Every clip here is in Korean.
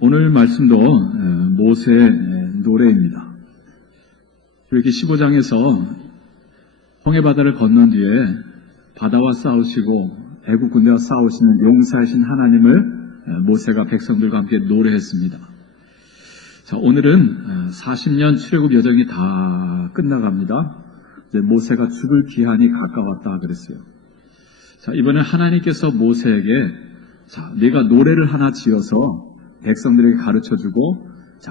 오늘 말씀도 모세의 노래입니다. 이렇게 15장에서 홍해바다를 건넌 뒤에 바다와 싸우시고 애국 군대와 싸우시는 용사이신 하나님을 모세가 백성들과 함께 노래했습니다. 자, 오늘은 40년 출애굽 여정이 다 끝나갑니다. 이제 모세가 죽을 기한이 가까웠다 그랬어요. 자, 이번에 하나님께서 모세에게 네가 노래를 하나 지어서 백성들에게 가르쳐주고,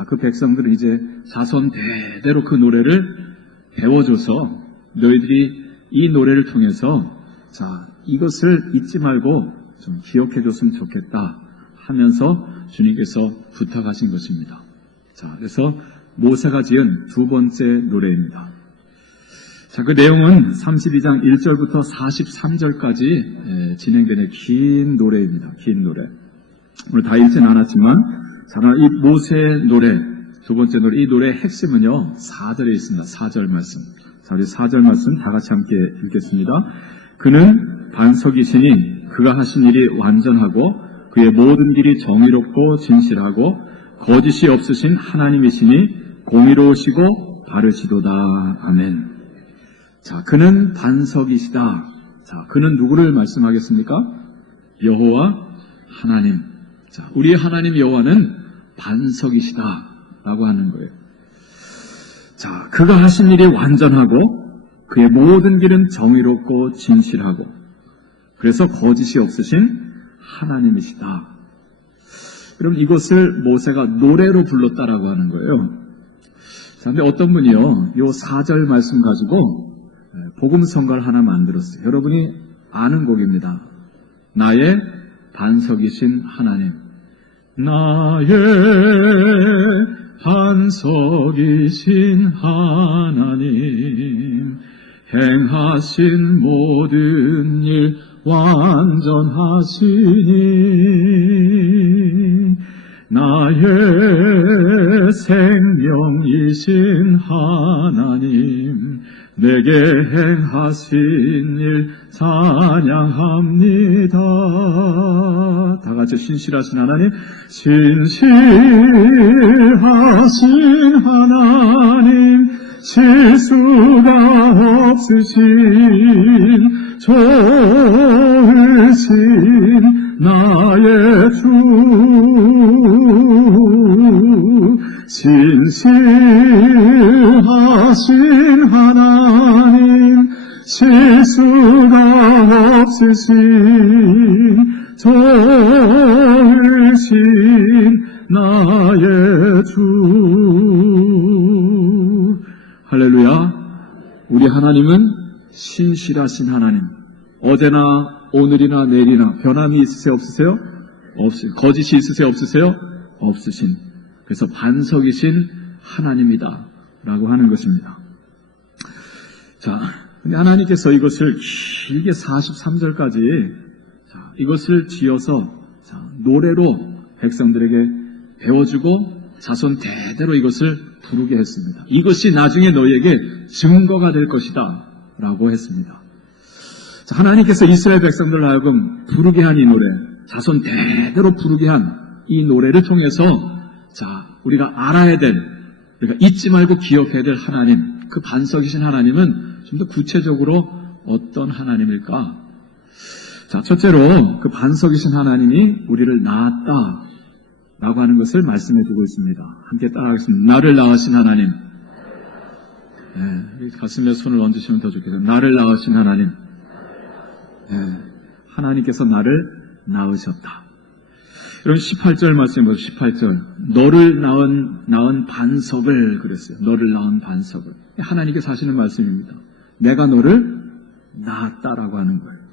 그 백성들은 이제 자손 대대로 그 노래를 배워줘서 너희들이 이 노래를 통해서 이것을 잊지 말고 좀 기억해줬으면 좋겠다 하면서 주님께서 부탁하신 것입니다. 그래서 모세가 지은 두 번째 노래입니다. 그 내용은 32장 1절부터 43절까지 진행되는 긴 노래입니다. 긴 노래. 오늘 다 읽지는 않았지만, 이 모세의 노래, 두 번째 노래, 이 노래의 핵심은요, 4절에 있습니다. 4절 말씀. 우리 4절 말씀 다 같이 함께 읽겠습니다. 그는 반석이시니 그가 하신 일이 완전하고 그의 모든 길이 정의롭고 진실하고 거짓이 없으신 하나님이시니 공의로우시고 바르시도다. 아멘. 그는 반석이시다. 그는 누구를 말씀하겠습니까? 여호와 하나님. 우리의 하나님 여호와는 반석이시다 라고 하는 거예요. 그가 하신 일이 완전하고 그의 모든 길은 정의롭고 진실하고 그래서 거짓이 없으신 하나님이시다. 그럼 이것을 모세가 노래로 불렀다라고 하는 거예요. 근데 어떤 분이요, 요 4절 말씀 가지고 복음성가를 하나 만들었어요. 여러분이 아는 곡입니다. 나의 반석이신 하나님. 나의 반석이신 하나님, 행하신 모든 일 완전하시니 나의 생명이신 하나님, 내게 행하신 일 찬양합니다. 다 같이 신실하신 하나님, 신실하신 하나님, 실수가 없으신 좋으신 나의 주, 신실하신 하나님, 실수가 없으신 좋으신 나의 주. 할렐루야. 우리 하나님은 신실하신 하나님. 어제나 오늘이나 내일이나 변함이 있으세요? 없으세요? 거짓이 있으세요? 없으세요? 없으신. 그래서 반석이신 하나님이다 라고 하는 것입니다. 근데 하나님께서 이것을 길게 43절까지 이것을 지어서 노래로 백성들에게 배워주고 자손 대대로 이것을 부르게 했습니다. 이것이 나중에 너희에게 증거가 될 것이다 라고 했습니다. 하나님께서 이스라엘 백성들을 하여금 부르게 한 이 노래, 자손 대대로 부르게 한 이 노래를 통해서 우리가 알아야 될, 우리가 잊지 말고 기억해야 될 하나님, 그 반석이신 하나님은 좀 더 구체적으로 어떤 하나님일까? 첫째로 그 반석이신 하나님이 우리를 낳았다 라고 하는 것을 말씀해 주고 있습니다. 함께 따라하겠습니다. 나를 낳으신 하나님. 가슴에 손을 얹으시면 더 좋겠어요. 나를 낳으신 하나님. 하나님께서 나를 낳으셨다. 그럼 18절 말씀해 보세요. 18절. 너를 낳은 반석을 그랬어요. 너를 낳은 반석을. 하나님께서 하시는 말씀입니다. 내가 너를 낳았다라고 하는 거예요.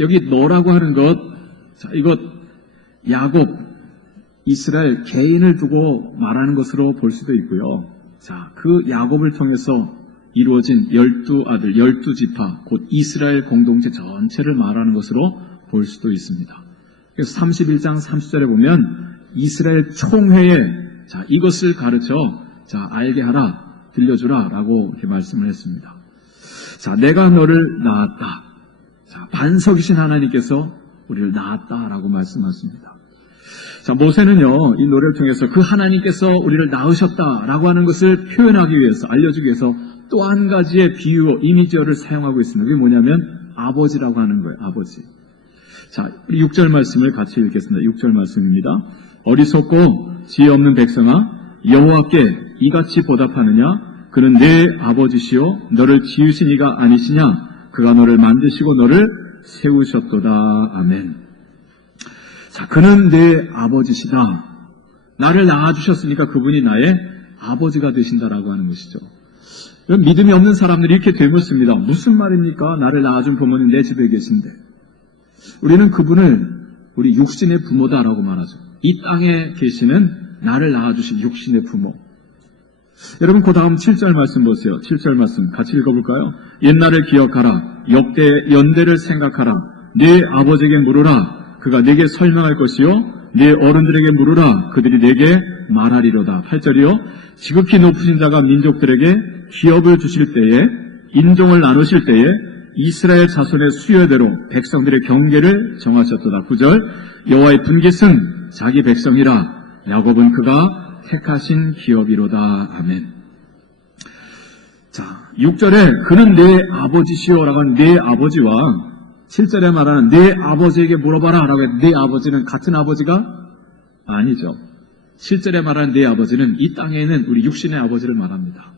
여기 너라고 하는 것, 이것 야곱, 이스라엘 개인을 두고 말하는 것으로 볼 수도 있고요. 그 야곱을 통해서 이루어진 12아들, 12지파, 곧 이스라엘 공동체 전체를 말하는 것으로 볼 수도 있습니다. 그래서 31장 30절에 보면 이스라엘 총회에 이것을 가르쳐 알게 하라, 들려주라 라고 이렇게 말씀을 했습니다. 내가 너를 낳았다. 반석이신 하나님께서 우리를 낳았다라고 말씀하십니다. 자, 모세는요, 이 노래를 통해서 그 하나님께서 우리를 낳으셨다라고 하는 것을 표현하기 위해서, 알려주기 위해서 또 한 가지의 비유어, 이미지어를 사용하고 있습니다. 그게 뭐냐면 아버지라고 하는 거예요. 아버지. 자, 6절 말씀을 같이 읽겠습니다. 6절 말씀입니다. 어리석고 지혜 없는 백성아, 여호와께 이같이 보답하느냐? 그는 내 아버지시요 너를 지으신 이가 아니시냐? 그가 너를 만드시고 너를 세우셨도다. 아멘. 자, 그는 내 아버지시다. 나를 낳아주셨으니까 그분이 나의 아버지가 되신다라고 하는 것이죠. 믿음이 없는 사람들이 이렇게 되묻습니다. 무슨 말입니까? 나를 낳아준 부모님 내 집에 계신데. 우리는 그분을 우리 육신의 부모다라고 말하죠. 이 땅에 계시는 나를 낳아주신 육신의 부모. 여러분, 그 다음 7절 말씀 보세요. 7절 말씀 같이 읽어볼까요? 옛날을 기억하라. 역대 연대를 생각하라. 네 아버지에게 물으라. 그가 내게 설명할 것이요. 네 어른들에게 물으라. 그들이 내게 말하리로다. 8절이요. 지극히 높으신 자가 민족들에게 기업을 주실 때에, 인종을 나누실 때에 이스라엘 자손의 수요대로 백성들의 경계를 정하셨도다. 9절. 여호와의 분깃은 자기 백성이라. 야곱은 그가 택하신 기업이로다. 아멘. 자, 6절에 그는 내 아버지시오라고 하는 내 아버지와 7절에 말하는 내 아버지에게 물어봐라 라고 해서 내 아버지는 같은 아버지가 아니죠. 7절에 말하는 내 아버지는 이 땅에 있는 우리 육신의 아버지를 말합니다.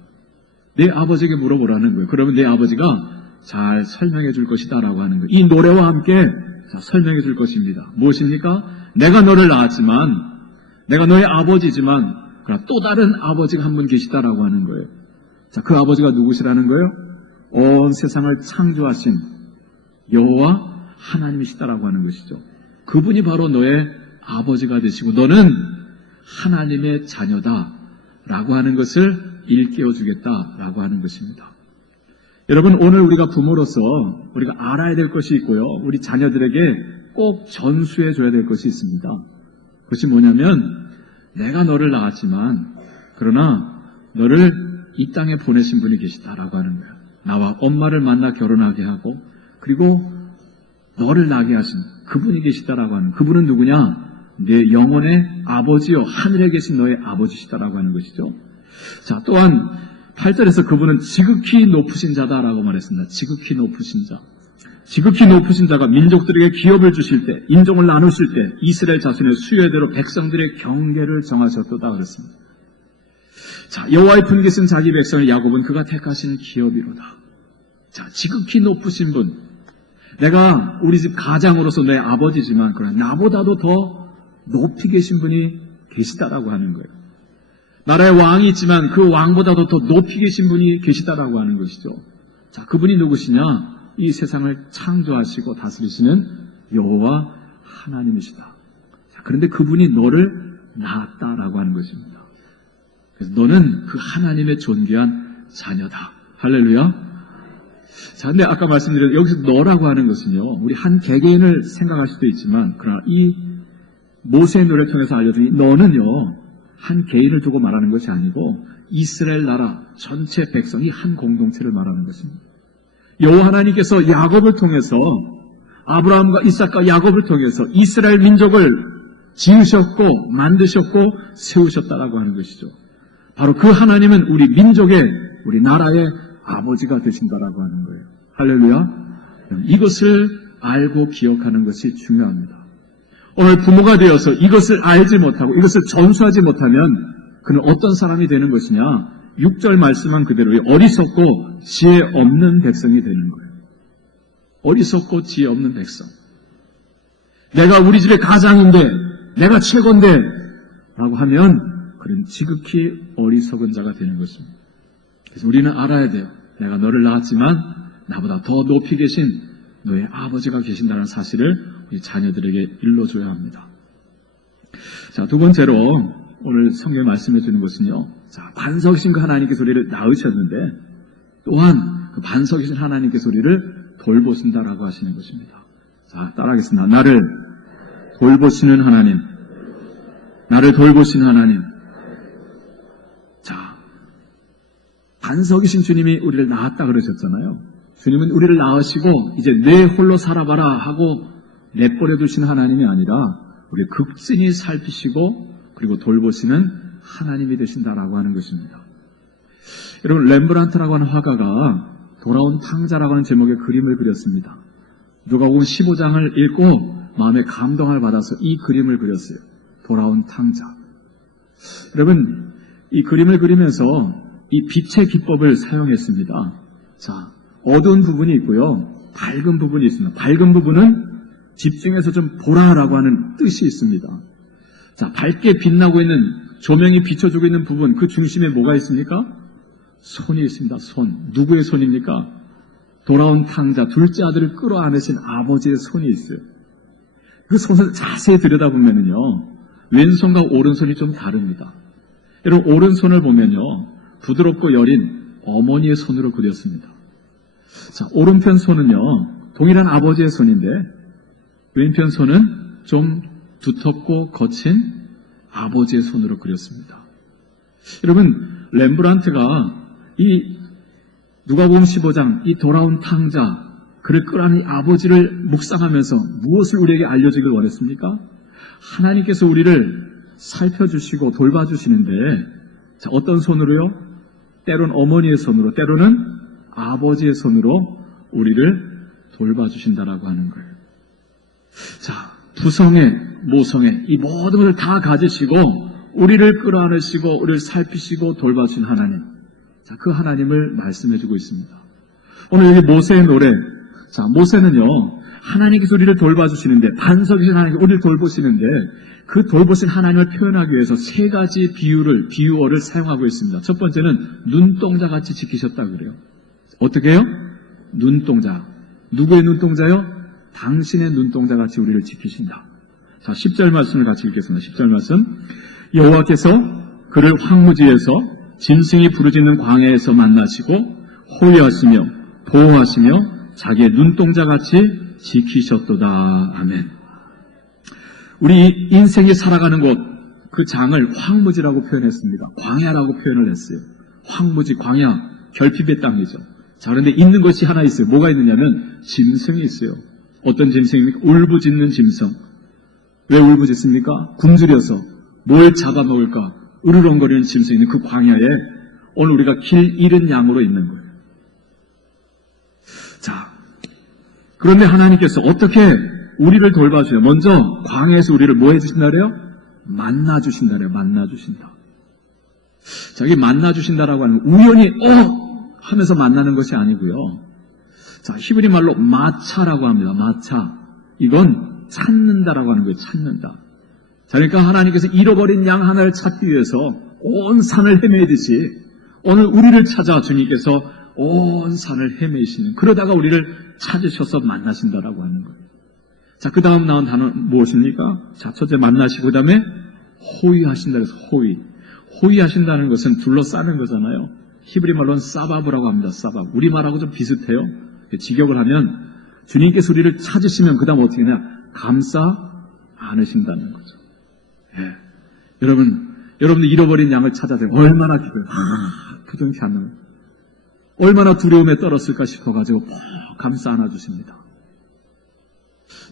내 아버지에게 물어보라는 거예요. 그러면 내 아버지가 잘 설명해 줄 것이다 라고 하는 거예요. 이 노래와 함께 설명해 줄 것입니다. 무엇입니까? 내가 너를 낳았지만, 내가 너의 아버지지만 또 다른 아버지가 한 분 계시다라고 하는 거예요. 자, 그 아버지가 누구시라는 거예요? 온 세상을 창조하신 여호와 하나님이시다라고 하는 것이죠. 그분이 바로 너의 아버지가 되시고 너는 하나님의 자녀다라고 하는 것을 일깨워 주겠다라고 하는 것입니다. 여러분, 오늘 우리가 부모로서 우리가 알아야 될 것이 있고요. 우리 자녀들에게 꼭 전수해 줘야 될 것이 있습니다. 그것이 뭐냐면 내가 너를 낳았지만 그러나 너를 이 땅에 보내신 분이 계시다라고 하는 거예요. 나와 엄마를 만나 결혼하게 하고 그리고 너를 낳게 하신 그분이 계시다라고 하는, 그분은 누구냐? 내 영혼의 아버지요 하늘에 계신 너의 아버지시다라고 하는 것이죠. 자, 또한 8절에서 그분은 지극히 높으신 자다라고 말했습니다. 지극히 높으신 자. 지극히 높으신 자가 민족들에게 기업을 주실 때, 인종을 나누실 때 이스라엘 자손의 수요대로 백성들의 경계를 정하셨도다 그랬습니다. 자, 여호와의 분깃은 자기 백성을, 야곱은 그가 택하신 기업이로다. 자, 지극히 높으신 분. 내가 우리 집 가장으로서 내 아버지지만 그러나 나보다도 더 높이 계신 분이 계시다라고 하는 거예요. 나라의 왕이 있지만 그 왕보다도 더 높이 계신 분이 계시다라고 하는 것이죠. 자, 그분이 누구시냐? 이 세상을 창조하시고 다스리시는 여호와 하나님이시다. 자, 그런데 그분이 너를 낳았다라고 하는 것입니다. 그래서 너는 그 하나님의 존귀한 자녀다. 할렐루야. 자, 근데 아까 말씀드린 여기서 너라고 하는 것은요, 우리 한 개개인을 생각할 수도 있지만, 그러나 이 모세의 노래를 통해서 알려준 이 너는요, 한 개인을 두고 말하는 것이 아니고 이스라엘 나라 전체 백성이 한 공동체를 말하는 것입니다. 여호와 하나님께서 야곱을 통해서, 아브라함과 이삭과 야곱을 통해서 이스라엘 민족을 지으셨고 만드셨고 세우셨다라고 하는 것이죠. 바로 그 하나님은 우리 민족의, 우리 나라의 아버지가 되신다라고 하는 거예요. 할렐루야. 이것을 알고 기억하는 것이 중요합니다. 오늘 부모가 되어서 이것을 알지 못하고 이것을 전수하지 못하면 그는 어떤 사람이 되는 것이냐? 6절 말씀한 그대로 어리석고 지혜 없는 백성이 되는 거예요. 어리석고 지혜 없는 백성. 내가 우리 집의 가장인데, 내가 최고인데 라고 하면 그는 지극히 어리석은 자가 되는 것입니다. 그래서 우리는 알아야 돼요. 내가 너를 낳았지만 나보다 더 높이 계신 너의 아버지가 계신다는 사실을 우리 자녀들에게 일러줘야 합니다. 자, 두 번째로 오늘 성경에 말씀해 주는 것은요, 자, 반석이신 그 하나님께서 우리를 낳으셨는데 또한 그 반석이신 하나님께서 우리를 돌보신다라고 하시는 것입니다. 자, 따라하겠습니다. 나를 돌보시는 하나님, 나를 돌보시는 하나님. 자, 반석이신 주님이 우리를 낳았다 그러셨잖아요. 주님은 우리를 낳으시고 이제 내 홀로 살아봐라 하고 내버려 두신 하나님이 아니라 우리 극진히 살피시고 그리고 돌보시는 하나님이 되신다라고 하는 것입니다. 여러분, 렘브란트라고 하는 화가가 돌아온 탕자라고 하는 제목의 그림을 그렸습니다. 누가복음 15장을 읽고 마음에 감동을 받아서 이 그림을 그렸어요. 돌아온 탕자. 여러분, 이 그림을 그리면서 이 빛의 기법을 사용했습니다. 자, 어두운 부분이 있고요. 밝은 부분이 있습니다. 밝은 부분은 집중해서 좀 보라라고 하는 뜻이 있습니다. 자, 밝게 빛나고 있는 조명이 비춰주고 있는 부분, 그 중심에 뭐가 있습니까? 손이 있습니다. 손. 누구의 손입니까? 돌아온 탕자, 둘째 아들을 끌어안으신 아버지의 손이 있어요. 그 손을 자세히 들여다보면요, 왼손과 오른손이 좀 다릅니다. 여러분, 오른손을 보면요, 부드럽고 여린 어머니의 손으로 그렸습니다. 자, 오른편 손은요, 동일한 아버지의 손인데, 왼편 손은 좀 두텁고 거친 아버지의 손으로 그렸습니다. 여러분, 렘브란트가 이 누가복음 15장, 이 돌아온 탕자, 그를 끌어안은 아버지를 묵상하면서 무엇을 우리에게 알려주길 원했습니까? 하나님께서 우리를 살펴주시고 돌봐주시는데, 자, 어떤 손으로요? 때로는 어머니의 손으로, 때로는 아버지의 손으로 우리를 돌봐주신다라고 하는 거예요. 자, 부성애, 모성애, 이 모든 것을 다 가지시고 우리를 끌어안으시고 우리를 살피시고 돌봐주신 하나님. 자, 그 하나님을 말씀해주고 있습니다. 오늘 여기 모세의 노래. 자, 모세는요, 하나님께서 우리를 돌봐주시는데, 반석이신 하나님께서 우리를 돌보시는데, 그 돌보신 하나님을 표현하기 위해서 세 가지 비유어를 사용하고 있습니다. 첫 번째는 눈동자 같이 지키셨다 그래요. 어떻게 해요? 눈동자. 누구의 눈동자요? 당신의 눈동자 같이 우리를 지키신다. 자, 10절 말씀을 같이 읽겠습니다. 10절 말씀. 여호와께서 그를 황무지에서 짐승이 부르짖는 광야에서 만나시고 호위하시며 보호하시며 자기의 눈동자같이 지키셨도다. 아멘. 우리 인생이 살아가는 곳, 그 장을 황무지라고 표현했습니다. 광야라고 표현을 했어요. 황무지, 광야, 결핍의 땅이죠. 자, 그런데 있는 것이 하나 있어요. 뭐가 있느냐면 짐승이 있어요. 어떤 짐승입니까? 울부짖는 짐승. 왜 울부짖습니까? 굶주려서 뭘 잡아먹을까? 으르렁거리는 짐승이 있는 그 광야에 오늘 우리가 길 잃은 양으로 있는 거예요. 자, 그런데 하나님께서 어떻게 우리를 돌봐주세요? 먼저 광야에서 우리를 뭐 해주신다래요? 만나주신다래요. 만나주신다. 자, 이 만나주신다라고 하는 우연히 하면서 만나는 것이 아니고요. 자, 히브리 말로 마차라고 합니다. 마차. 이건 찾는다라고 하는 거예요. 찾는다. 자, 그러니까 하나님께서 잃어버린 양 하나를 찾기 위해서 온 산을 헤매듯이 오늘 우리를 찾아 주님께서 온 산을 헤매시는, 그러다가 우리를 찾으셔서 만나신다라고 하는 거예요. 자, 그 다음 나온 단어는 무엇입니까? 자, 첫째 만나시고 그 다음에 호위하신다 그래서 호위하신다는 것은 둘러싸는 거잖아요. 히브리 말로는 사바브라고 합니다. 사바브. 우리말하고 좀 비슷해요. 직역을 하면 주님께서 우리를 찾으시면 그 다음 어떻게 하냐? 감싸 안으신다는 거죠. 예. 여러분들 잃어버린 양을 찾아서 얼마나 기도해요. 부정치 않는, 얼마나 두려움에 떨었을까 싶어가지고 감싸 안아주십니다.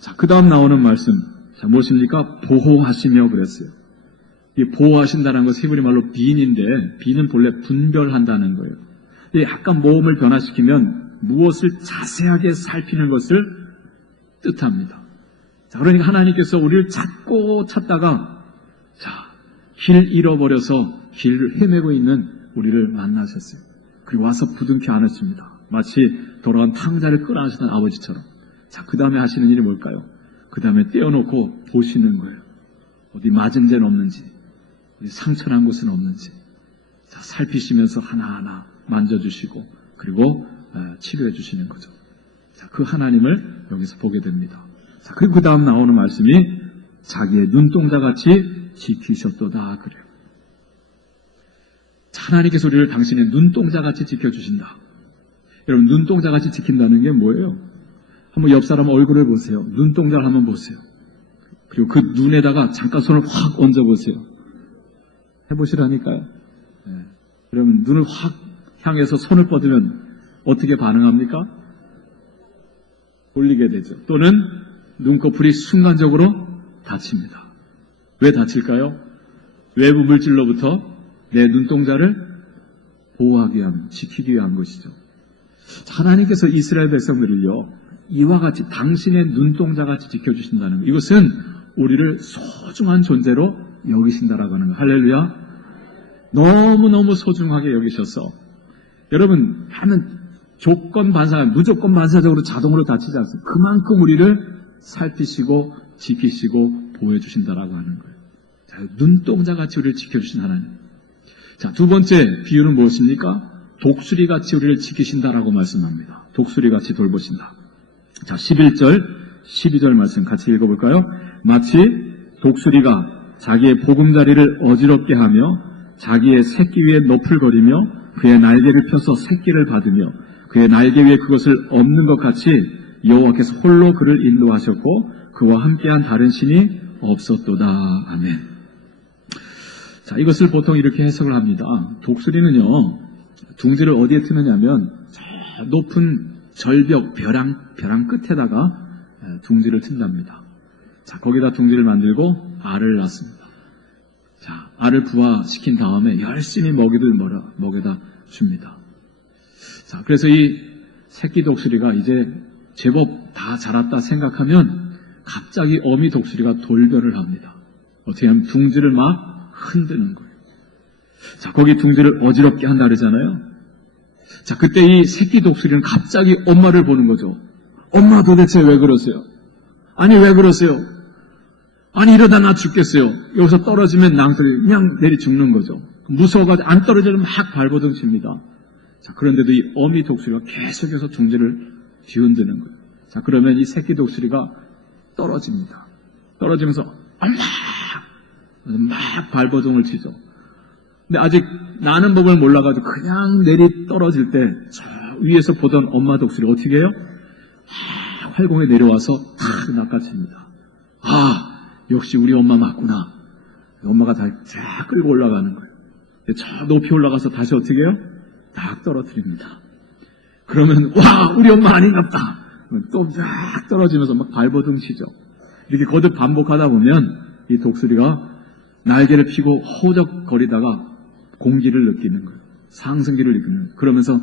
자, 그 다음 나오는 말씀. 자, 무엇입니까? 보호하시며 그랬어요. 이 보호하신다는 것은 히브리 말로 빈인데, 빈은 본래 분별한다는 거예요. 약간 모음을 변화시키면 무엇을 자세하게 살피는 것을 뜻합니다. 자, 그러니까 하나님께서 우리를 찾다가, 자, 길 잃어버려서 길을 헤매고 있는 우리를 만나셨어요. 그리고 와서 부둥켜 안으십니다. 마치 돌아간 탕자를 끌어안으시던 아버지처럼. 자, 그 다음에 하시는 일이 뭘까요? 그 다음에 떼어놓고 보시는 거예요. 어디 맞은 데는 없는지, 어디 상처난 곳은 없는지. 자, 살피시면서 하나하나 만져주시고, 그리고 치료해 주시는 거죠. 자, 그 하나님을 여기서 보게 됩니다. 자, 그리고 그 다음 나오는 말씀이 자기의 눈동자같이 지키셨도다 그래요. 자, 하나님께서 우리를 당신의 눈동자같이 지켜주신다. 여러분, 눈동자같이 지킨다는 게 뭐예요? 한번 옆 사람 얼굴을 보세요. 눈동자를 한번 보세요. 그리고 그 눈에다가 잠깐 손을 확 얹어보세요. 해보시라니까요. 네. 그러면 눈을 확 향해서 손을 뻗으면 어떻게 반응합니까? 돌리게 되죠. 또는 눈꺼풀이 순간적으로 닫힙니다. 왜 다칠까요? 외부 물질로부터 내 눈동자를 보호하기 위한, 지키기 위한 것이죠. 하나님께서 이스라엘 백성들을요, 이와 같이 당신의 눈동자같이 지켜주신다는 것. 이것은 우리를 소중한 존재로 여기신다라고 하는 것. 할렐루야. 너무너무 소중하게 여기셔서, 여러분, 하는 조건 반사, 무조건 반사적으로 자동으로 다치지 않습니다. 그만큼 우리를 살피시고 지키시고 보호해주신다라고 하는 거예요. 자, 눈동자같이 우리를 지켜주신 하나님. 자, 두 번째 비유는 무엇입니까? 독수리같이 우리를 지키신다라고 말씀합니다. 독수리같이 돌보신다. 자, 11절, 12절 말씀 같이 읽어볼까요? 마치 독수리가 자기의 보금자리를 어지럽게 하며 자기의 새끼 위에 너풀거리며 그의 날개를 펴서 새끼를 받으며 그의 날개 위에 그것을 엎는 것 같이 여호와께서 홀로 그를 인도하셨고 그와 함께한 다른 신이 없었도다. 아멘. 자, 이것을 보통 이렇게 해석을 합니다. 독수리는요, 둥지를 어디에 트느냐면 저 높은 절벽, 벼랑 끝에다가 둥지를 튼답니다. 자, 거기다 둥지를 만들고 알을 낳습니다. 자, 알을 부화시킨 다음에 열심히 먹이를 먹여다 줍니다. 자, 그래서 이 새끼 독수리가 이제 제법 다 자랐다 생각하면 갑자기 어미 독수리가 돌변을 합니다. 어떻게 하면 둥지를 막 흔드는 거예요. 자, 거기 둥지를 어지럽게 한다 그러잖아요. 자, 그때 이 새끼 독수리는 갑자기 엄마를 보는 거죠. 엄마 도대체 왜 그러세요? 아니, 왜 그러세요? 아니, 이러다 나 죽겠어요. 여기서 떨어지면 낭떠러지 그냥 내리 죽는 거죠. 무서워가지고 안 떨어지면 막 발버둥 칩니다. 자, 그런데도 이 어미 독수리가 계속해서 둥지를 뒤흔드는 거예요. 자, 그러면 이 새끼 독수리가 떨어집니다. 떨어지면서 막 발버둥을 치죠. 근데 아직 나는 법을 몰라가지고 그냥 내리 떨어질 때 저 위에서 보던 엄마 독수리 어떻게 해요? 활공에 내려와서 탁 낚아챕니다. 아, 역시 우리 엄마 맞구나. 엄마가 다 끌고 올라가는 거예요. 저 높이 올라가서 다시 어떻게 해요? 딱 떨어뜨립니다. 그러면 와, 우리 엄마 아니랍다. 또 쫙 떨어지면서 막 발버둥 치죠. 이렇게 거듭 반복하다 보면 이 독수리가 날개를 펴고 허우적거리다가 공기를 느끼는 거예요. 상승기를 느끼는 거예요. 그러면서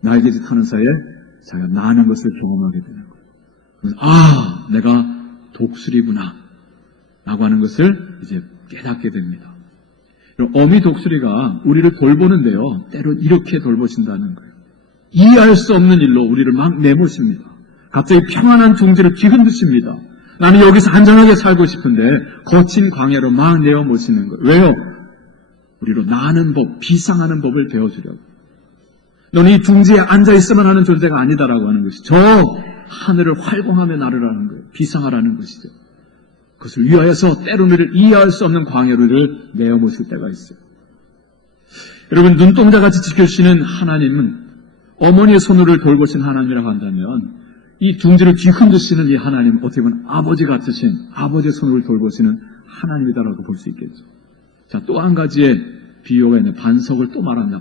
날개짓 하는 사이에 자기가 나는 것을 경험하게 되는 거예요. 그래서 아, 내가 독수리구나 라고 하는 것을 이제 깨닫게 됩니다. 어미 독수리가 우리를 돌보는데요, 때로 이렇게 돌보신다는 거예요. 이해할 수 없는 일로 우리를 막 내모십니다. 갑자기 평안한 둥지를 뒤흔드십니다. 나는 여기서 안전하게 살고 싶은데 거친 광야로 막 내어모시는 거예요. 왜요? 우리로 나는 법, 비상하는 법을 배워주려고. 너는 이 둥지에 앉아있어만 하는 존재가 아니다라고 하는 것이 저 하늘을 활공하며 나르라는 거예요. 비상하라는 것이죠. 그것을 위하여서 때로는 우리를 이해할 수 없는 광야로 우리를 내어모실 때가 있어요. 여러분, 눈동자같이 지켜주시는 하나님은 어머니의 손으로 돌보신 하나님이라고 한다면 이 둥지를 뒤흔드시는 이 하나님은 어떻게 보면 아버지 같으신 아버지의 손으로 돌보시는 하나님이다라고 볼 수 있겠죠. 자, 또 한 가지의 비유가 있는 반석을 또 말합니다.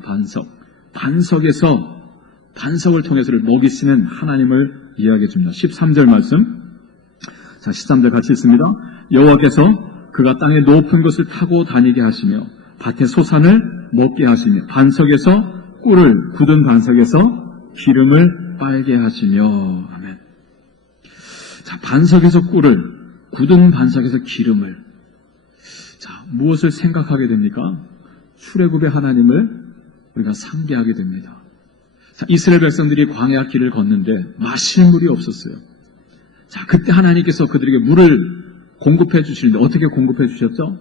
반석을 통해서를 먹이시는 하나님을 이야기해 줍니다. 13절 말씀. 자, 13절 같이 읽습니다. 여호와께서 그가 땅의 높은 곳을 타고 다니게 하시며 밭의 소산을 먹게 하시며 반석에서 꿀을 굳은 반석에서 기름을 빨게 하시며. 아멘. 자, 반석에서 꿀을, 굳은 반석에서 기름을. 자, 무엇을 생각하게 됩니까? 출애굽의 하나님을 우리가 상기하게 됩니다. 자, 이스라엘 백성들이 광야 길을 걷는데 마실 물이 없었어요. 자, 그때 하나님께서 그들에게 물을 공급해 주시는데 어떻게 공급해 주셨죠?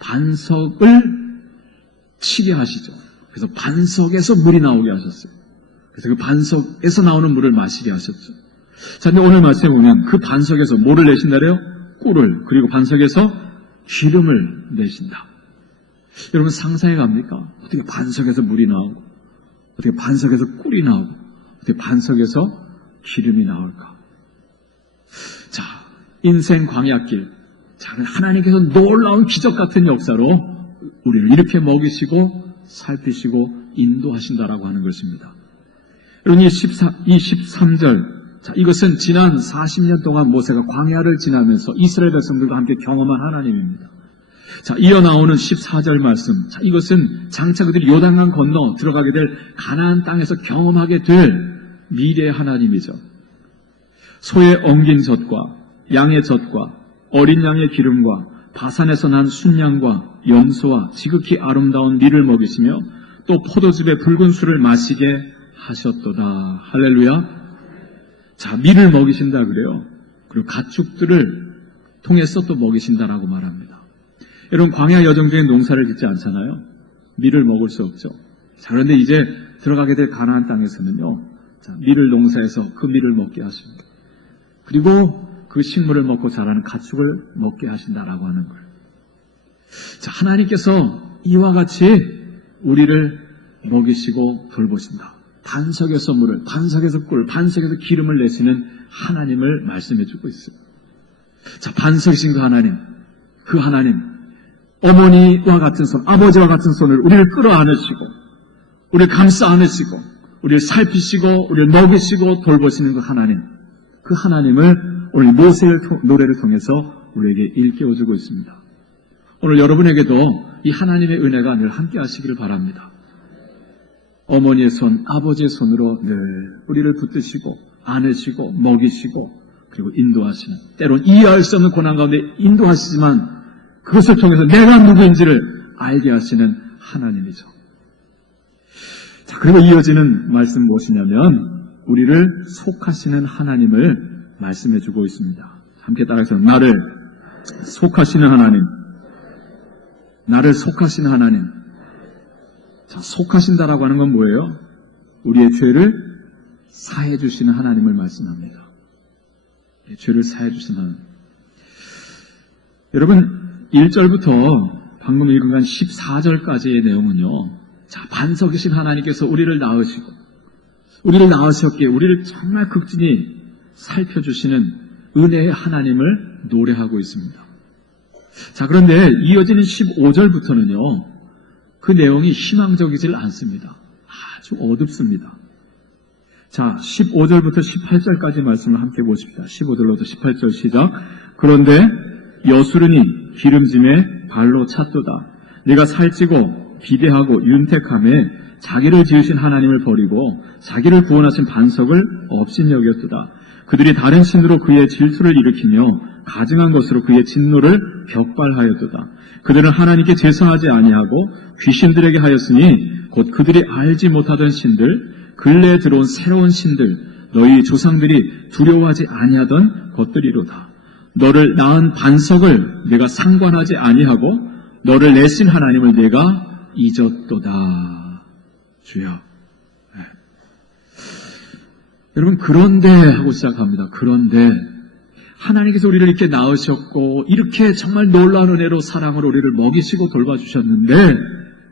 반석을 치게 하시죠. 그래서 반석에서 물이 나오게 하셨어요. 그래서 그 반석에서 나오는 물을 마시게 하셨죠. 자, 근데 오늘 말씀에 보면 그 반석에서 뭐를 내신다래요? 꿀을, 그리고 반석에서 기름을 내신다. 여러분 상상해 갑니까? 어떻게 반석에서 물이 나오고, 어떻게 반석에서 꿀이 나오고, 어떻게 반석에서 기름이 나올까? 자, 인생 광야길. 자, 하나님께서 놀라운 기적 같은 역사로 우리를 이렇게 먹이시고 살피시고 인도하신다라고 하는 것입니다. 여러분, 이 13절. 자, 이것은 지난 40년 동안 모세가 광야를 지나면서 이스라엘 백성들과 함께 경험한 하나님입니다. 자, 이어 나오는 14절 말씀. 자, 이것은 장차 그들이 요단강 건너 들어가게 될 가나안 땅에서 경험하게 될 미래의 하나님이죠. 소의 엉긴 젖과 양의 젖과 어린 양의 기름과 바산에서 난 순양과 염소와 지극히 아름다운 밀을 먹이시며 또 포도즙의 붉은 술을 마시게 하셨도다. 할렐루야. 자, 밀을 먹이신다 그래요. 그리고 가축들을 통해서 또 먹이신다라고 말합니다. 여러분, 광야 여정 중에 농사를 짓지 않잖아요. 밀을 먹을 수 없죠. 자, 그런데 이제 들어가게 될 가나안 땅에서는요, 자, 밀을 농사해서 그 밀을 먹게 하십니다. 그리고 그 식물을 먹고 자라는 가축을 먹게 하신다라고 하는 거예요. 자, 하나님께서 이와 같이 우리를 먹이시고 돌보신다. 반석에서 물을, 반석에서 꿀, 반석에서 기름을 내시는 하나님을 말씀해주고 있어요. 자, 반석이신 그 하나님, 어머니와 같은 손, 아버지와 같은 손을 우리를 끌어안으시고, 우리를 감싸 안으시고, 우리를 살피시고, 우리를 먹이시고 돌보시는 그 하나님을 오늘 모세의 노래를 통해서 우리에게 일깨워주고 있습니다. 오늘 여러분에게도 이 하나님의 은혜가 늘 함께 하시기를 바랍니다. 어머니의 손, 아버지의 손으로 늘 우리를 붙드시고 안으시고 먹이시고 그리고 인도하시는, 때론 이해할 수 없는 고난 가운데 인도하시지만 그것을 통해서 내가 누구인지를 알게 하시는 하나님이죠. 자, 그리고 이어지는 말씀 무엇이냐면 우리를 속하시는 하나님을 말씀해주고 있습니다. 함께 따라해서 나를 속하시는 하나님, 나를 속하시는 하나님. 자, 속하신다라고 하는 건 뭐예요? 우리의 죄를 사해 주시는 하나님을 말씀합니다. 죄를 사해 주시는 하나님. 여러분, 1절부터 방금 읽은 14절까지의 내용은요, 자, 반석이신 하나님께서 우리를 낳으셨기에 우리를 정말 극진히 살펴주시는 은혜의 하나님을 노래하고 있습니다. 자, 그런데 이어지는 15절부터는요, 그 내용이 희망적이질 않습니다. 아주 어둡습니다. 자, 15절부터 18절까지 말씀을 함께 보십시다. 15절부터 18절 시작. 그런데 여수르니 기름짐에 발로 찼도다. 네가 살찌고 비대하고 윤택함에 자기를 지으신 하나님을 버리고 자기를 구원하신 반석을 업신여겼도다. 그들이 다른 신으로 그의 질투를 일으키며 가증한 것으로 그의 진노를 격발하였도다. 그들은 하나님께 제사하지 아니하고 귀신들에게 하였으니 곧 그들이 알지 못하던 신들, 근래에 들어온 새로운 신들, 너희 조상들이 두려워하지 아니하던 것들이로다. 너를 낳은 반석을 내가 상관하지 아니하고 너를 내신 하나님을 내가 잊었도다. 주여. 네. 여러분, 그런데 하고 시작합니다. 그런데 하나님께서 우리를 이렇게 낳으셨고 이렇게 정말 놀라운 은혜로 사랑으로 우리를 먹이시고 돌봐주셨는데,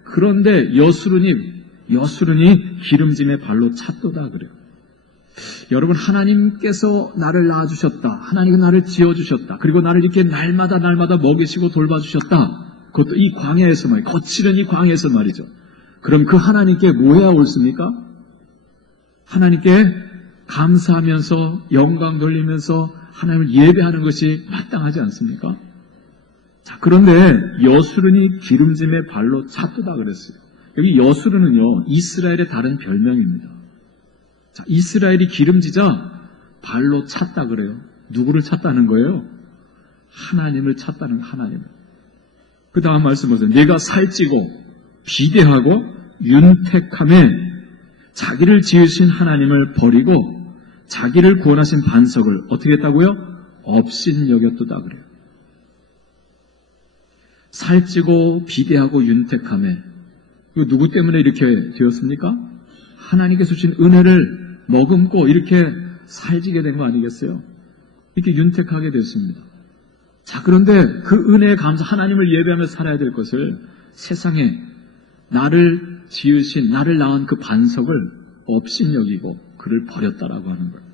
그런데 여수르니 기름짐에 발로 찼도다 그래요. 여러분, 하나님께서 나를 낳아주셨다. 하나님이 나를 지어주셨다. 그리고 나를 이렇게 날마다 먹이시고 돌봐주셨다. 그것도 이 광야에서 말이죠. 거칠은 이 광야에서 말이죠. 그럼 그 하나님께 뭐 해야 옳습니까? 하나님께 감사하면서 영광 돌리면서 하나님을 예배하는 것이 마땅하지 않습니까? 자, 그런데 여수르니 기름짐에 발로 찼도다 그랬어요. 여기 여수르는요, 이스라엘의 다른 별명입니다. 자, 이스라엘이 기름지자 발로 찼다 그래요. 누구를 찼다는 거예요? 하나님을 찼다는 거예요. 하나님을. 그 다음 말씀 보세요. 내가 살찌고 비대하고 윤택함에 자기를 지으신 하나님을 버리고 자기를 구원하신 반석을 어떻게 했다고요? 업신여겼도다 그래요. 살찌고 비대하고 윤택함에, 이거 누구 때문에 이렇게 되었습니까? 하나님께서 주신 은혜를 머금고 이렇게 살지게 된 거 아니겠어요? 이렇게 윤택하게 됐습니다. 자, 그런데 그 은혜에 감사, 하나님을 예배하며 살아야 될 것을 세상에 나를 지으신, 나를 낳은 그 반석을 업신여기고 그를 버렸다라고 하는 거예요.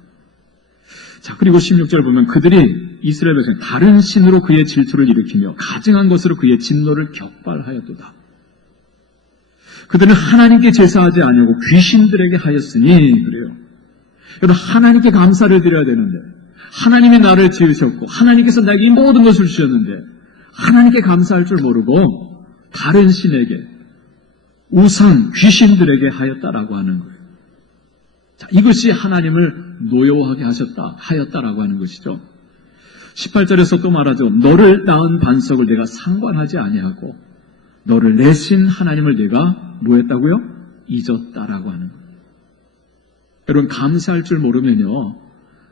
자, 그리고 16절 보면 그들이 이스라엘 백성 다른 신으로 그의 질투를 일으키며 가증한 것으로 그의 진노를 격발하였도다. 그들은 하나님께 제사하지 아니하고 귀신들에게 하였으니 그래요. 여러분, 하나님께 감사를 드려야 되는데, 하나님이 나를 지으셨고 하나님께서 나에게 이 모든 것을 주셨는데, 하나님께 감사할 줄 모르고 다른 신에게, 우상, 귀신들에게 하였다라고 하는 거예요. 자, 이것이 하나님을 노여워하게 하였다라고 하는 것이죠. 18절에서 또 말하죠. 너를 낳은 반석을 내가 상관하지 아니하고 너를 내신 하나님을 내가 뭐 했다고요? 잊었다라고 하는 거예요. 여러분, 감사할 줄 모르면요,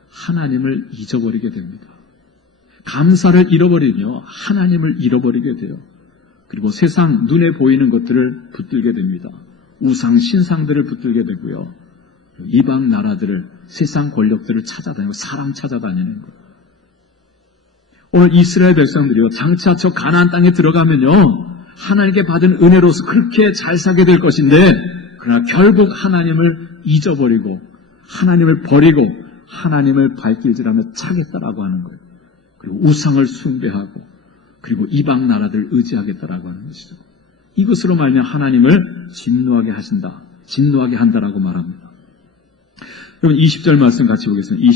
하나님을 잊어버리게 됩니다. 감사를 잃어버리며 하나님을 잃어버리게 돼요. 그리고 세상 눈에 보이는 것들을 붙들게 됩니다. 우상, 신상들을 붙들게 되고요. 이방 나라들을, 세상 권력들을 찾아다니고 사람 찾아다니는 거예요. 오늘 이스라엘 백성들이요, 장차 저 가나안 땅에 들어가면요, 하나님께 받은 은혜로서 그렇게 잘 살게 될 것인데, 그러나 결국 하나님을 잊어버리고 하나님을 버리고 하나님을 발길질하며 차겠다라고 하는 거예요. 그리고 우상을 숭배하고 그리고 이방 나라들 의지하겠다라고 하는 것이죠. 이것으로 말미암아 하나님을 진노하게 하신다, 진노하게 한다라고 말합니다. 여러분, 20절 말씀 같이 보겠습니다.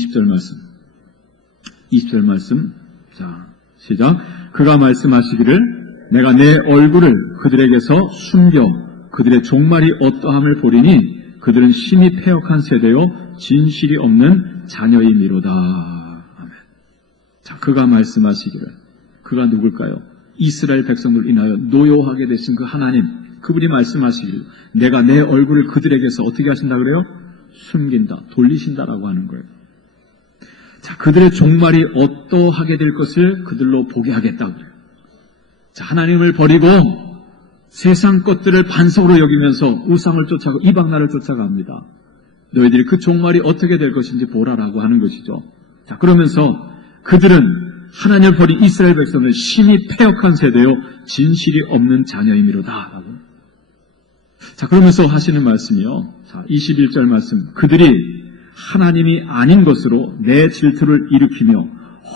20절 말씀. 자, 시작. 그가 말씀하시기를 내가 내 얼굴을 그들에게서 숨겨 그들의 종말이 어떠함을 보리니 그들은 심히 패역한 세대요 진실이 없는 자녀이미로다. 아멘. 자, 그가 말씀하시기를, 그가 누굴까요? 이스라엘 백성들 인하여 노여하게 되신 그 하나님, 그분이 말씀하시기를 내가 내 얼굴을 그들에게서 어떻게 하신다 그래요? 숨긴다, 돌리신다라고 하는 거예요. 자, 그들의 종말이 어떠하게 될 것을 그들로 보게 하겠다고 그래요. 자, 하나님을 버리고 세상 것들을 반석으로 여기면서 우상을 쫓아가고 이방나라를 쫓아갑니다. 너희들이 그 종말이 어떻게 될 것인지 보라라고 하는 것이죠. 자, 그러면서 그들은 하나님을 버린 이스라엘 백성은 심히 패역한 세대요 진실이 없는 자녀이미로다 라고. 자, 그러면서 하시는 말씀이요. 자, 21절 말씀. 그들이 하나님이 아닌 것으로 내 질투를 일으키며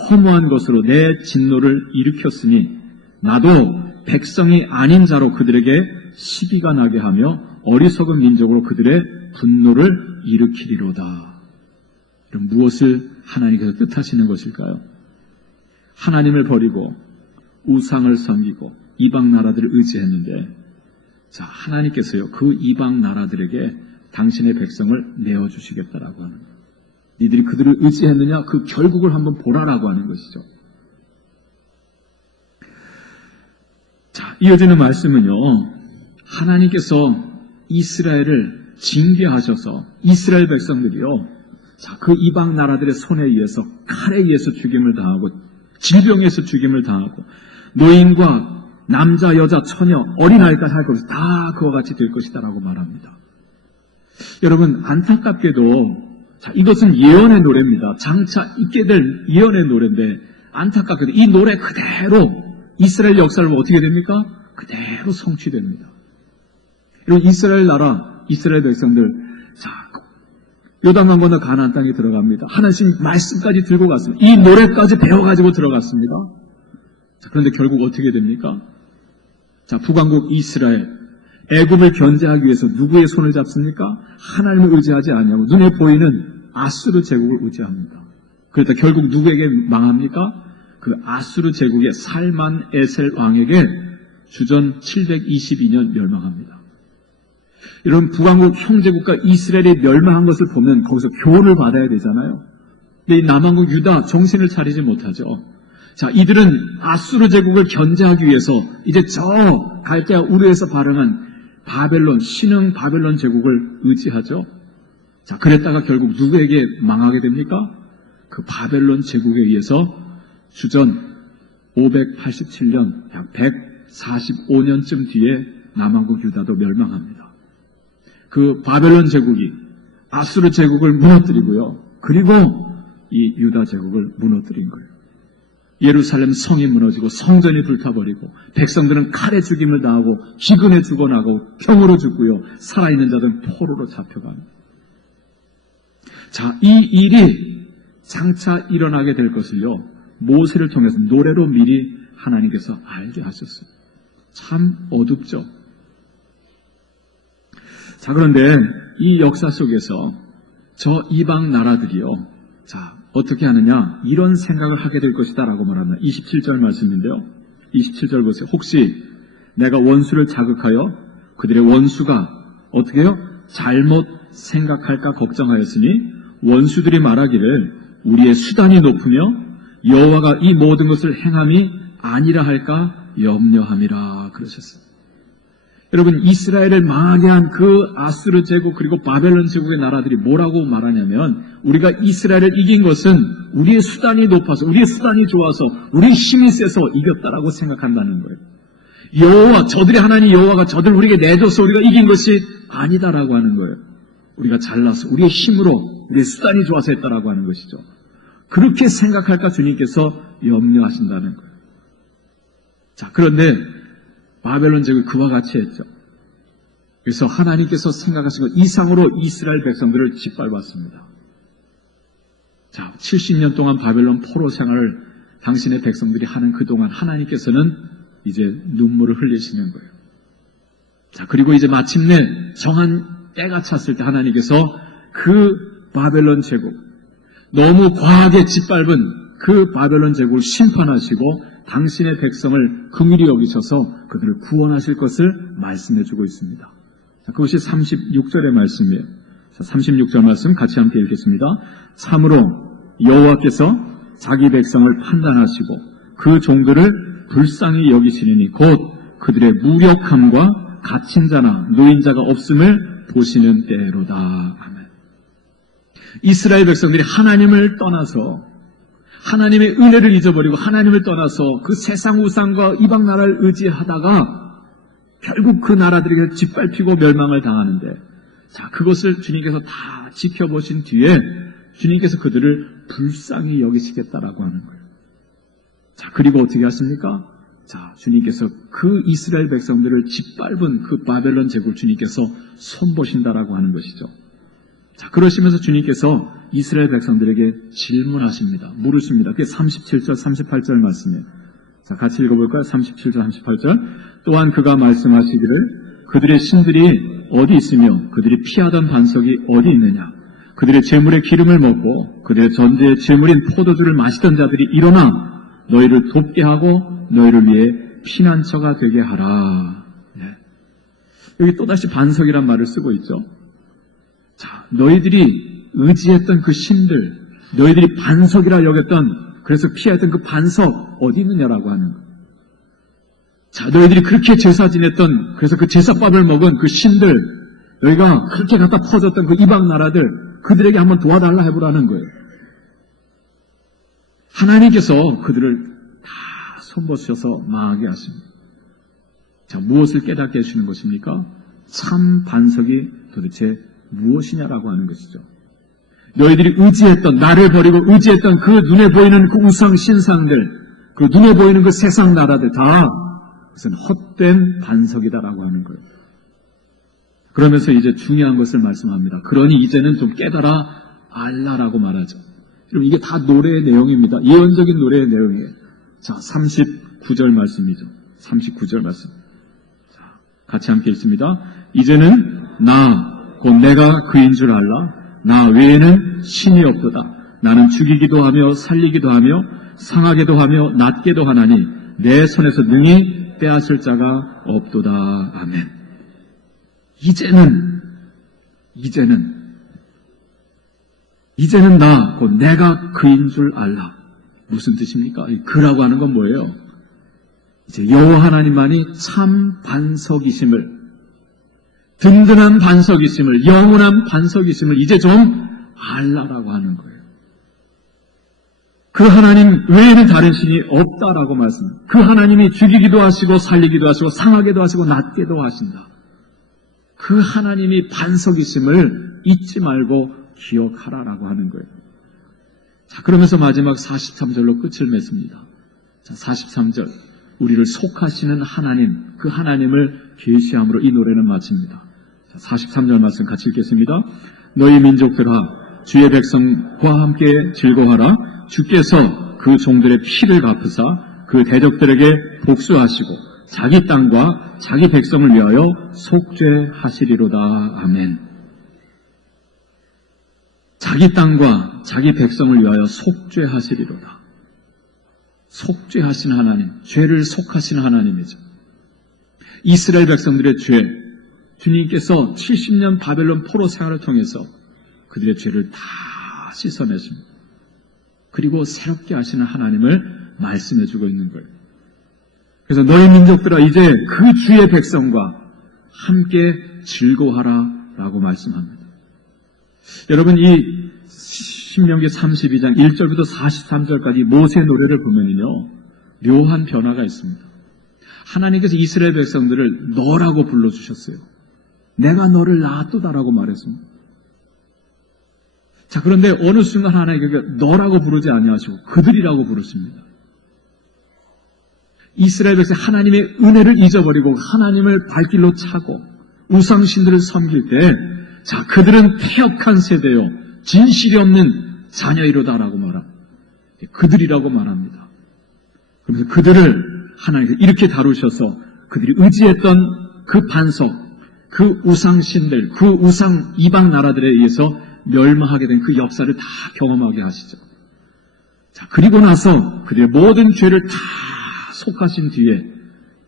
허무한 것으로 내 진노를 일으켰으니 나도 백성이 아닌 자로 그들에게 시기가 나게 하며 어리석은 민족으로 그들의 분노를 일으키리로다. 그럼 무엇을 하나님께서 뜻하시는 것일까요? 하나님을 버리고 우상을 섬기고 이방 나라들을 의지했는데, 자, 하나님께서요 그 이방 나라들에게 당신의 백성을 내어주시겠다라고 하는 거예요. 니들이 그들을 의지했느냐? 그 결국을 한번 보라라고 하는 것이죠. 자, 이어지는 말씀은요, 하나님께서 이스라엘을 징계하셔서 이스라엘 백성들이요, 자, 그 이방 나라들의 손에 의해서 칼에 의해서 죽임을 당하고 질병에서 죽임을 당하고 노인과 남자, 여자, 처녀, 어린아이까지 할 것 없이 다 그와 같이 될 것이다라고 말합니다. 여러분, 안타깝게도, 자, 이것은 예언의 노래입니다. 장차 있게 될 예언의 노래인데, 안타깝게도 이 노래 그대로 이스라엘 역사를 보면 어떻게 됩니까? 그대로 성취됩니다. 여러분, 이스라엘 나라, 이스라엘 백성들, 자, 요단강 건너 가나안 땅에 들어갑니다. 하나님 말씀까지 들고 갔습니다. 이 노래까지 배워가지고 들어갔습니다. 자, 그런데 결국 어떻게 됩니까? 자, 북왕국 이스라엘, 애굽을 견제하기 위해서 누구의 손을 잡습니까? 하나님을 의지하지 아니하고 눈에 보이는 아수르 제국을 의지합니다. 그러다 결국 누구에게 망합니까? 그 아수르 제국의 살만 에셀 왕에게 주전 722년 멸망합니다. 여러분, 북왕국 형제국가 이스라엘이 멸망한 것을 보면 거기서 교훈을 받아야 되잖아요. 근데 이 남왕국 유다 정신을 차리지 못하죠. 자, 이들은 아수르 제국을 견제하기 위해서 이제 저 갈대아 우르에서 발행한 바벨론, 신흥 바벨론 제국을 의지하죠. 자, 그랬다가 결국 누구에게 망하게 됩니까? 그 바벨론 제국에 의해서 주전 587년, 약 145년쯤 뒤에 남왕국 유다도 멸망합니다. 그 바벨론 제국이 아수르 제국을 무너뜨리고요. 그리고 이 유다 제국을 무너뜨린 거예요. 예루살렘 성이 무너지고 성전이 불타버리고 백성들은 칼에 죽임을 당하고 기근에 죽어나가고 병으로 죽고요. 살아있는 자들은 포로로 잡혀갑니다. 자, 이 일이 장차 일어나게 될 것을요, 모세를 통해서 노래로 미리 하나님께서 알게 하셨어요. 참 어둡죠. 자, 그런데 이 역사 속에서 저 이방 나라들이요, 자, 어떻게 하느냐, 이런 생각을 하게 될 것이다 라고 말합니다. 27절 말씀인데요, 27절 보세요. 혹시 내가 원수를 자극하여 그들의 원수가 어떻게 해요? 잘못 생각할까 걱정하였으니 원수들이 말하기를 우리의 수단이 높으며 여호와가 이 모든 것을 행함이 아니라 할까 염려함이라 그러셨어요. 여러분, 이스라엘을 망하게 한 그 아수르 제국 그리고 바벨론 제국의 나라들이 뭐라고 말하냐면 우리가 이스라엘을 이긴 것은 우리의 수단이 높아서 우리의 수단이 좋아서 우리의 힘이 세서 이겼다라고 생각한다는 거예요. 여호와, 저들의 하나님 여호와가 저들을 우리에게 내줘서 우리가 이긴 것이 아니다라고 하는 거예요. 우리가 잘나서 우리의 힘으로 우리의 수단이 좋아서 했다라고 하는 것이죠. 그렇게 생각할까 주님께서 염려하신다는 거예요. 자, 그런데 바벨론 제국이 그와 같이 했죠. 그래서 하나님께서 생각하신 것 이상으로 이스라엘 백성들을 짓밟았습니다. 자, 70년 동안 바벨론 포로 생활을 당신의 백성들이 하는 그동안 하나님께서는 이제 눈물을 흘리시는 거예요. 자, 그리고 이제 마침내 정한 때가 찼을 때 하나님께서 그 바벨론 제국, 너무 과하게 짓밟은 그 바벨론 제국을 심판하시고 당신의 백성을 긍휼히 여기셔서 그들을 구원하실 것을 말씀해주고 있습니다. 자, 그것이 36절의 말씀이에요. 자, 36절 말씀 같이 함께 읽겠습니다. 참으로 여호와께서 자기 백성을 판단하시고 그 종들을 불쌍히 여기시니 곧 그들의 무력함과 갇힌 자나 노인자가 없음을 보시는 때로다. 아멘. 이스라엘 백성들이 하나님을 떠나서 하나님의 은혜를 잊어버리고 하나님을 떠나서 그 세상 우상과 이방 나라를 의지하다가 결국 그 나라들에게 짓밟히고 멸망을 당하는데, 자, 그것을 주님께서 다 지켜보신 뒤에 주님께서 그들을 불쌍히 여기시겠다라고 하는 거예요. 자, 그리고 어떻게 하십니까? 자, 주님께서 그 이스라엘 백성들을 짓밟은 그 바벨론 제국을 주님께서 손보신다라고 하는 것이죠. 자, 그러시면서 주님께서 이스라엘 백성들에게 질문하십니다. 물으십니다. 그게 37절, 38절 말씀이에요. 자, 같이 읽어볼까요? 37절, 38절. 또한 그가 말씀하시기를 그들의 신들이 어디 있으며 그들이 피하던 반석이 어디 있느냐? 그들의 제물의 기름을 먹고 그들의 전제의 제물인 포도주를 마시던 자들이 일어나 너희를 돕게 하고 너희를 위해 피난처가 되게 하라. 네. 여기 또다시 반석이란 말을 쓰고 있죠. 자, 너희들이 의지했던 그 신들, 너희들이 반석이라 여겼던, 그래서 피했던 그 반석 어디 있느냐라고 하는 거예요. 자, 너희들이 그렇게 제사 지냈던, 그래서 그 제사밥을 먹은 그 신들, 너희가 그렇게 갖다 퍼졌던 그 이방 나라들, 그들에게 한번 도와달라 해보라는 거예요. 하나님께서 그들을 다 손보셔서 망하게 하십니다. 자, 무엇을 깨닫게 해주시는 것입니까? 참 반석이 도대체 무엇이냐라고 하는 것이죠. 너희들이 의지했던, 나를 버리고 의지했던 그 눈에 보이는 그 우상 신상들, 그 눈에 보이는 그 세상 나라들 다 그것은 헛된 반석이다라고 하는 거예요. 그러면서 이제 중요한 것을 말씀합니다. 그러니 이제는 좀 깨달아 알라라고 말하죠. 여러분, 이게 다 노래의 내용입니다. 예언적인 노래의 내용이에요. 자, 39절 말씀이죠. 39절 말씀. 자, 같이 함께 읽습니다. 이제는 곧 내가 그인 줄 알라. 나 외에는 신이 없도다. 나는 죽이기도 하며 살리기도 하며 상하게도 하며 낫게도 하나니 내 손에서 능히 빼앗을 자가 없도다. 아멘. 이제는 나, 곧 내가 그인 줄 알라. 무슨 뜻입니까? 그라고 하는 건 뭐예요? 이제 여호와 하나님만이 참 반석이심을, 든든한 반석이심을, 영원한 반석이심을 이제 좀 알라라고 하는 거예요. 그 하나님 외에는 다른 신이 없다라고 말씀합니다. 그 하나님이 죽이기도 하시고 살리기도 하시고 상하게도 하시고 낫게도 하신다. 그 하나님이 반석이심을 잊지 말고 기억하라라고 하는 거예요. 자, 그러면서 마지막 43절로 끝을 맺습니다. 자, 43절. 우리를 속하시는 하나님, 그 하나님을 계시함으로 이 노래는 마칩니다. 자, 43절 말씀 같이 읽겠습니다. 너희 민족들아, 주의 백성과 함께 즐거워하라. 주께서 그 종들의 피를 갚으사 그 대적들에게 복수하시고 자기 땅과 자기 백성을 위하여 속죄하시리로다. 아멘. 자기 땅과 자기 백성을 위하여 속죄하시리로다. 속죄하신 하나님, 죄를 속하신 하나님이죠. 이스라엘 백성들의 죄, 주님께서 70년 바벨론 포로 생활을 통해서 그들의 죄를 다 씻어내십니다. 그리고 새롭게 하시는 하나님을 말씀해주고 있는 거예요. 그래서 너희 민족들아 이제 그 주의 백성과 함께 즐거워하라 라고 말씀합니다. 여러분 이 신명기 32장 1절부터 43절까지 모세의 노래를 보면요 묘한 변화가 있습니다. 하나님께서 이스라엘 백성들을 너라고 불러주셨어요. 내가 너를 낳았도다라고 말했습니다. 자, 그런데 어느 순간 하나님께서 너라고 부르지 아니하시고 그들이라고 부르십니다. 이스라엘 백성 하나님의 은혜를 잊어버리고 하나님을 발길로 차고 우상신들을 섬길 때 자, 그들은 태역한 세대요 진실이 없는 자녀이로다라고 말합니다. 그들이라고 말합니다. 그래서 그들을 하나님께서 이렇게 다루셔서 그들이 의지했던 그 반석, 그 우상신들, 그 우상 이방 나라들에 의해서 멸망하게 된 그 역사를 다 경험하게 하시죠. 자, 그리고 나서 그들의 모든 죄를 다 속하신 뒤에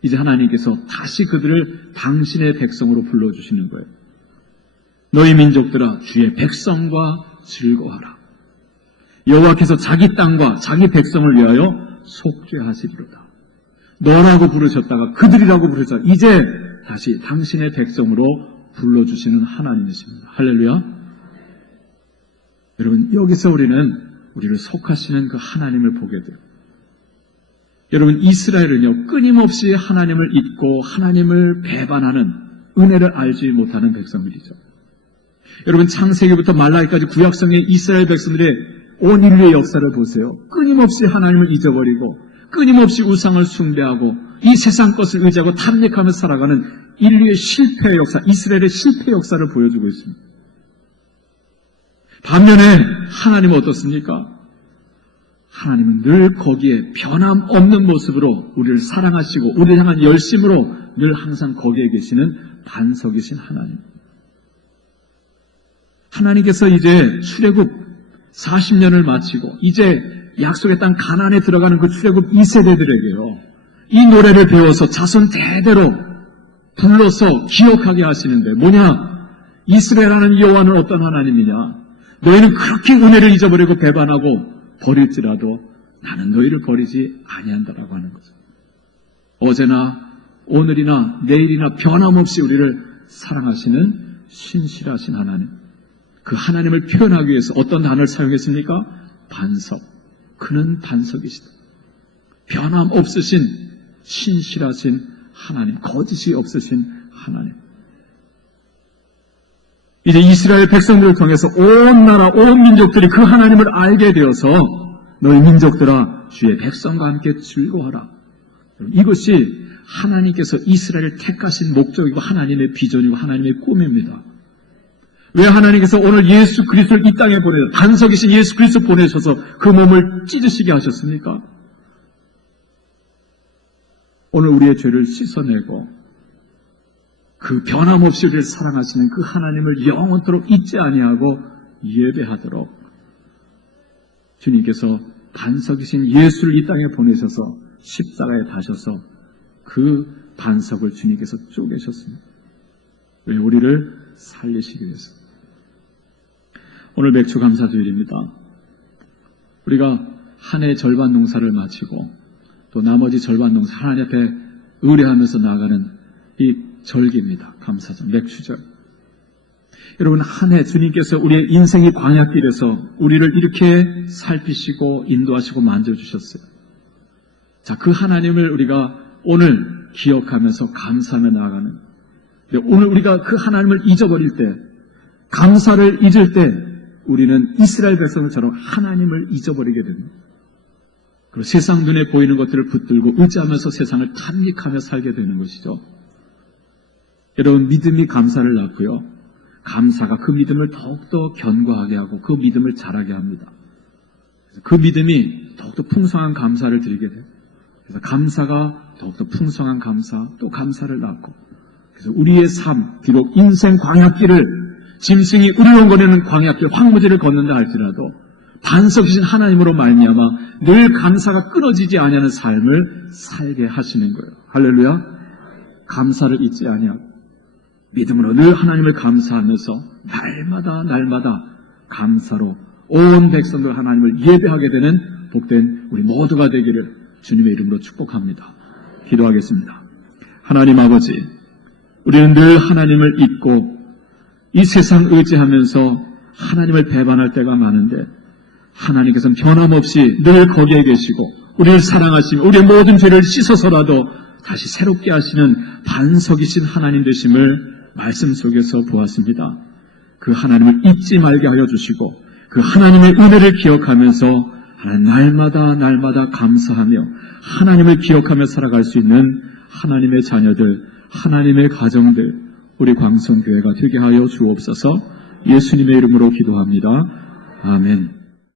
이제 하나님께서 다시 그들을 당신의 백성으로 불러주시는 거예요. 너희 민족들아 주의 백성과 즐거워하라. 여호와께서 자기 땅과 자기 백성을 위하여 속죄하시리로다. 너라고 부르셨다가 그들이라고 부르셨다가 이제 다시 당신의 백성으로 불러주시는 하나님이십니다. 할렐루야. 여러분 여기서 우리를 속하시는 그 하나님을 보게 돼요. 여러분 이스라엘은요 끊임없이 하나님을 잊고 하나님을 배반하는 은혜를 알지 못하는 백성들이죠. 여러분 창세기부터 말라기까지 구약성의 이스라엘 백성들의 온 인류의 역사를 보세요. 끊임없이 하나님을 잊어버리고 끊임없이 우상을 숭배하고 이 세상 것을 의지하고 탐닉하며 살아가는 인류의 실패의 역사, 이스라엘의 실패 역사를 보여주고 있습니다. 반면에 하나님은 어떻습니까? 하나님은 늘 거기에 변함없는 모습으로 우리를 사랑하시고 우리를 향한 열심으로 늘 항상 거기에 계시는 반석이신 하나님. 하나님께서 이제 출애굽 40년을 마치고 이제 약속의 땅 가나안에 들어가는 그 출애굽 2세대들에게요. 이 노래를 배워서 자손 대대로 불러서 기억하게 하시는데 뭐냐? 이스라엘 하나님 여호와는 어떤 하나님이냐? 너희는 그렇게 은혜를 잊어버리고 배반하고 버릴지라도 나는 너희를 버리지 아니한다라고 하는 거죠. 어제나 오늘이나 내일이나 변함없이 우리를 사랑하시는 신실하신 하나님. 그 하나님을 표현하기 위해서 어떤 단어를 사용했습니까? 반석. 그는 반석이시다. 변함없으신 신실하신 하나님. 거짓이 없으신 하나님. 이제 이스라엘 백성들을 통해서 온 나라, 온 민족들이 그 하나님을 알게 되어서 너희 민족들아 주의 백성과 함께 즐거워하라. 이것이 하나님께서 이스라엘을 택하신 목적이고 하나님의 비전이고 하나님의 꿈입니다. 왜 하나님께서 오늘 예수 그리스도를 이 땅에 보내서 반석이신 예수 그리스도 보내셔서 그 몸을 찢으시게 하셨습니까? 오늘 우리의 죄를 씻어내고 그 변함없이 우리를 사랑하시는 그 하나님을 영원토록 잊지 아니하고 예배하도록 주님께서 반석이신 예수를 이 땅에 보내셔서 십자가에 다셔서 그 반석을 주님께서 쪼개셨습니다. 왜? 우리를 살리시기 위해서. 오늘 맥주 감사주일입니다. 우리가 한 해 절반 농사를 마치고 또 나머지 절반 농사 하나님 앞에 의뢰하면서 나아가는 이 절기입니다. 감사절, 맥주절. 여러분 한 해 주님께서 우리의 인생의 광야길에서 우리를 이렇게 살피시고 인도하시고 만져주셨어요. 자, 그 하나님을 우리가 오늘 기억하면서 감사하며 나아가는, 오늘 우리가 그 하나님을 잊어버릴 때, 감사를 잊을 때 우리는 이스라엘 백성들처럼 하나님을 잊어버리게 됩니다. 그리고 세상 눈에 보이는 것들을 붙들고 의지하면서 세상을 탐닉하며 살게 되는 것이죠. 여러분 믿음이 감사를 낳고요. 감사가 그 믿음을 더욱더 견고하게 하고 그 믿음을 자라게 합니다. 그 믿음이 더욱더 풍성한 감사를 드리게 돼요. 그래서 감사가 더욱더 풍성한 감사, 또 감사를 낳고, 그래서 우리의 삶, 비록 인생 광야길을 짐승이 우리원거리는 광야길, 황무지를 걷는다 할지라도 반석이신 하나님으로 말미암아 늘 감사가 끊어지지 아니하는 삶을 살게 하시는 거예요. 할렐루야. 감사를 잊지 아니하고 믿음으로 늘 하나님을 감사하면서 날마다 감사로 온 백성들 하나님을 예배하게 되는 복된 우리 모두가 되기를 주님의 이름으로 축복합니다. 기도하겠습니다. 하나님 아버지, 우리는 늘 하나님을 잊고 이 세상 의지하면서 하나님을 배반할 때가 많은데 하나님께서는 변함없이 늘 거기에 계시고 우리를 사랑하시며 우리의 모든 죄를 씻어서라도 다시 새롭게 하시는 반석이신 하나님 되심을 말씀 속에서 보았습니다. 그 하나님을 잊지 말게 하여 주시고 그 하나님의 은혜를 기억하면서 날마다 감사하며 하나님을 기억하며 살아갈 수 있는 하나님의 자녀들, 하나님의 가정들, 우리 광성교회가 되게 하여 주옵소서. 예수님의 이름으로 기도합니다. 아멘.